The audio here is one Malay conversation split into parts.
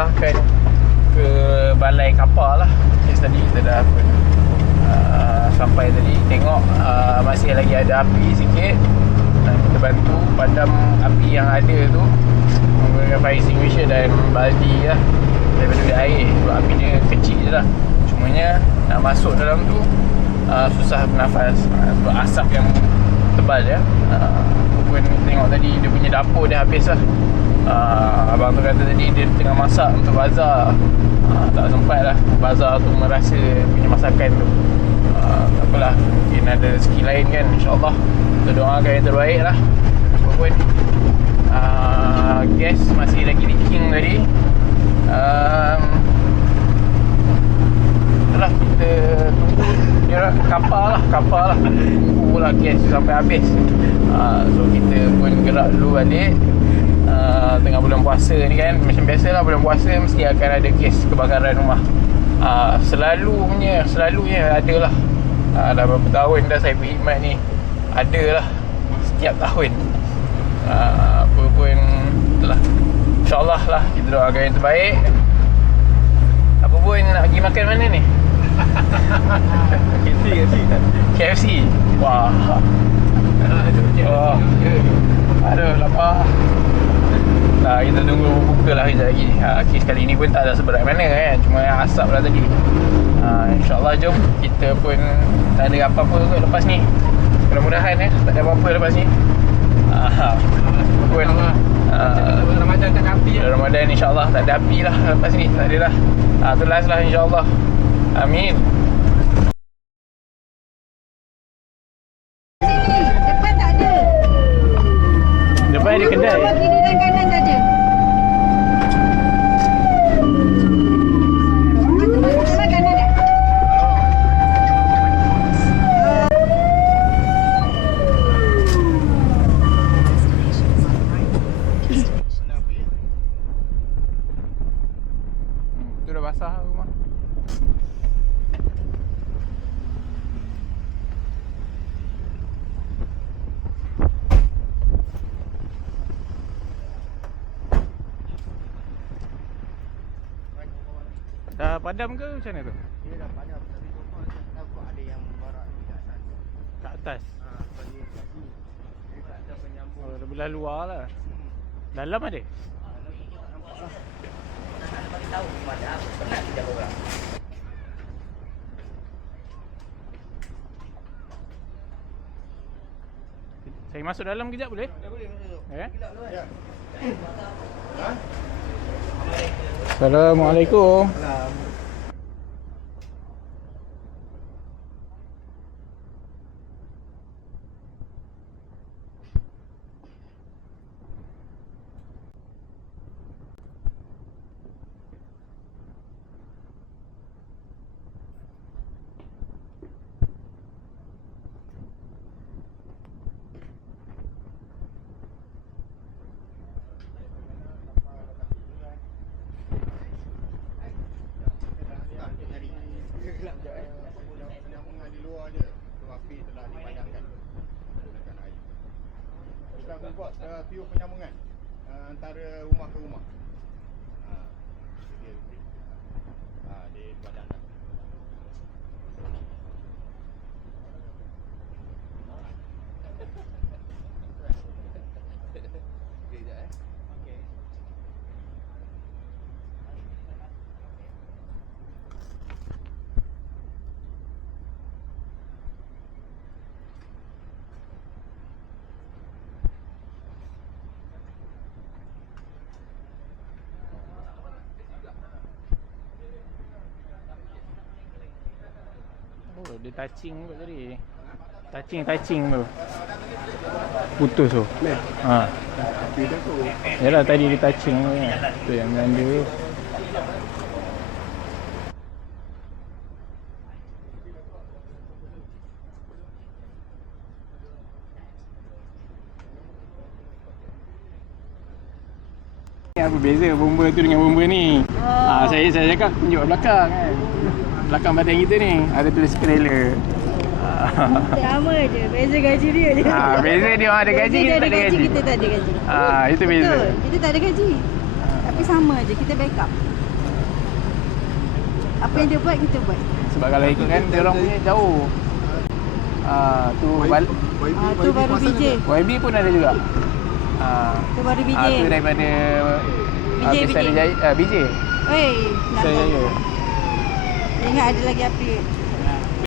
arahkan ke balai kapal lah. Kes tadi kita dah sampai tadi, tengok masih lagi ada api sikit. Kita bantu padam api yang ada tu menggunakan fire extinguisher dan baldi lah daripada air. Sebab api dia kecil je lah, cumanya nak masuk dalam tu susah bernafas sebab asap yang tebal ya. Pun tengok tadi dia punya dapur dah habis lah. Abang tu kata tadi dia tengah masak untuk bazar, tak sempat lah bazar tu merasa punya masakan tu. Tak apalah, mungkin ada rezeki lain kan, insyaAllah. Kita doakan yang terbaik lah. Walaupun gas masih lagi leaking tadi. Itulah, kita tunggu dia kapal lah tunggu lah gas sampai habis. So kita pun gerak dulu balik. Tengah bulan puasa ni kan, macam biasalah bulan puasa mesti akan ada kes kebakaran rumah. Selalunya ada lah. Dah berapa tahun dah saya berkhidmat ni, ada lah setiap tahun. Apa pun itulah, InsyaAllah lah, kita doakan yang terbaik. Apa pun nak pergi makan mana ni? KFC. Wah. Aduh, lapar. Kita tunggu buka lah kejap lagi. Kes kali ni pun tak ada seberat mana kan, cuma asap lah tadi. InsyaAllah jom. Kita pun tak ada apa-apa kot lepas ni. Mudah-mudahan tak ada apa-apa lepas ni. Pun Ramadan tak ada api. Ramadan insyaAllah tak ada api lah lepas ni. Tak ada lah. Tu last lah insyaAllah. Amin. Depan tak ada. Depan ada kedai. Kiri dan kanan saja. Depan kanan tak? Tu dah basah rumah. Dah padam ke macam mana tu? Dia dah padam, tapi rumah takut ada yang barak di atas. Kat atas? Sebab dia kat sini. Dia tak ada penyambung. Oh, dah belah luar lah. Dalam ada? Dalam ni tak nampak lah. Nak bagi tahu padam, penat kita orang. Saya masuk dalam kejap boleh? Ya boleh masuk. Ya? Ya. Assalamualaikum. Penyambungan di luar je. Tu api telah dipadamkan menggunakan air. Kita membuat tiup penyambungan antara rumah ke rumah. Dia dipadamkan. Oh, dia touching kot tadi. Touching tu. Putus tu. Yalah tadi dia touching tu kan. Tu yang ganda tu. Apa beza bomba tu dengan bomba ni? Saya cakap tunjuk belakang kan. Belakang badan kita ni ada tulis trailer. Sama je, beza gaji dia je. Beza dia orang ada gaji, kita tak ada gaji. Kita tak ada gaji. Itu beza. Betul, kita tak ada gaji. Tapi sama je, kita backup. Apa yang dia buat, kita buat. Sebab kalau ikutkan dia orang punya jauh. Tu Tu baru BJ. YB pun ada juga. Tu baru BJ. Tu daripada Besar Jaya, BJ. Oi, Besar Jaya. Ingat ada lagi upgrade.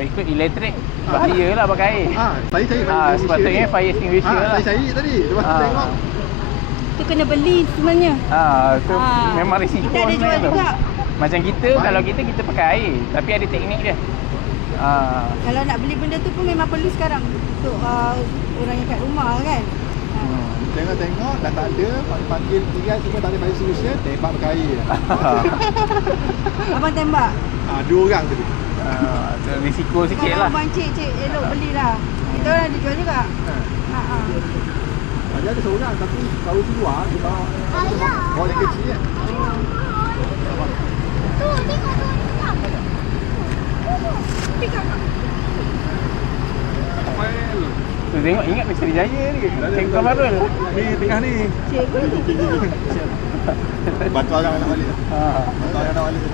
Ikut elektrik bahaya lah pakai air. Saya cari Sepatutnya fire extinguisher lah. Saya cari tadi. Lepas tu tengok. Tu kena beli sebenarnya. Tu memang risiko Kita ada jual sebenarnya tu. juga. Macam kita, kalau kita pakai air, tapi ada teknik dia. Kalau nak beli benda tu pun memang perlu sekarang untuk orang yang kat rumah kan. Tengok dah tak ada, panggil tirai semua tak ada fire extinguisher, tembak pakai air. Abang tembak. 2 orang tadi. Tu risiko sikit Kalau lah. abang cik elok belilah. Kita orang ada jual juga. Dia ada seorang tapi baru keluar dia bawa yang kecil kan. Tu tengok, ingat Besar Jaya ni. Cikgu Kamarul. Ni tengah ni. Cikgu. Bantu orang nak balik. Bantu orang nak balik.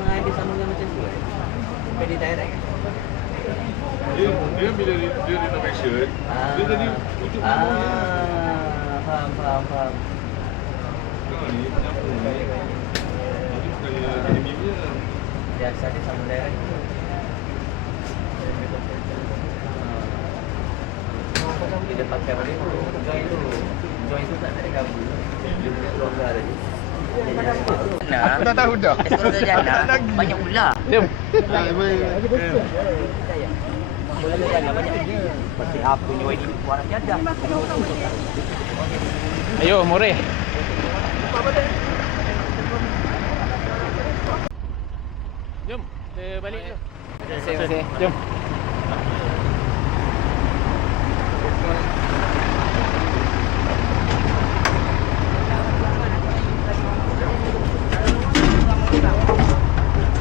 Mengambil sambungan macam tu dia direct kan? Dia bila dia renovation, dia jadi wujud manual je. Faham. Ni penyambung ni. Jadi bukannya jadi meme je. Biasa dia sambung direct tu. Dia pakai balik tu, join tu tak ada kabel. Dia punya longgar tadi. Aku tak tahu dah. Banyak ular. Jom. Ular jana banyak. Masih apa ni YD buat tiada. Ayo, Moreh. Jom, kita balik dulu. Terima. Jom.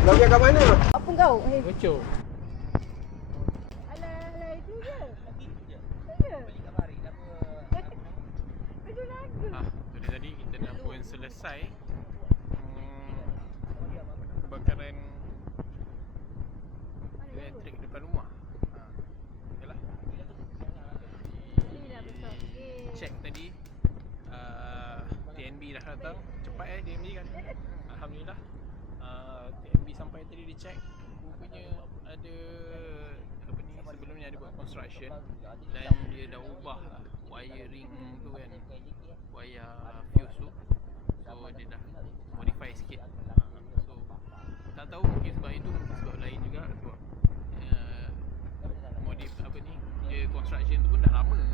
Lagi kat mana? Apa kau? Bocor. Alah itu je. Tu dia tadi kita dah pun selesai kebakaran elektrik depan rumah. Yalah. Check tadi TNB dah datang. Cepat TNB kan. Alhamdulillah. TNB sampai tadi dia check, rupanya ada apa ni, sebelumnya ada buat construction dan dia dah ubah wiring tu kan, wire fuse tu, so dia dah modify sikit. So tak tahu, mungkin sebab itu, mungkin sebab lain juga, sebab modif apa ni, dia construction tu pun dah lama kan.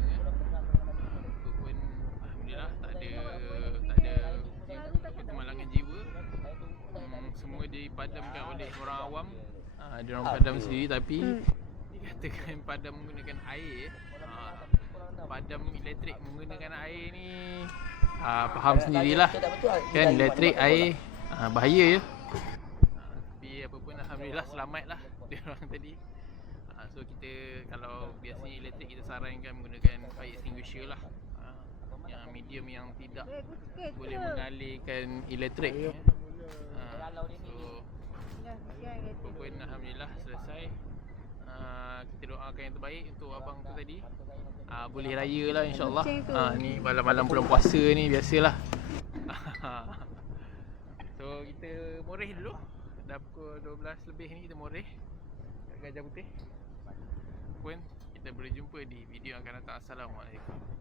Tu pun alhamdulillah tak ada kemalangan jiwa. Semua dipadamkan oleh orang awam. Dia orang padam sendiri, tapi dikatakan padam menggunakan air. Padam elektrik menggunakan air ni faham sendirilah kan, elektrik, air bahaya je. Tapi apa pun alhamdulillah selamatlah dia orang tadi. So kita, kalau biasanya elektrik kita sarankan menggunakan fire extinguisher lah, yang medium yang tidak boleh mengalirkan elektrik. So pun alhamdulillah selesai. Kita doakan yang terbaik untuk abang tu tadi. Boleh raya lah insyaAllah. Ni malam-malam bulan puasa ni biasalah. So kita moreh dulu. Dah pukul 12 lebih ni, kita moreh kat Gajah Putih. Pun kita boleh jumpa di video yang akan datang. Assalamualaikum.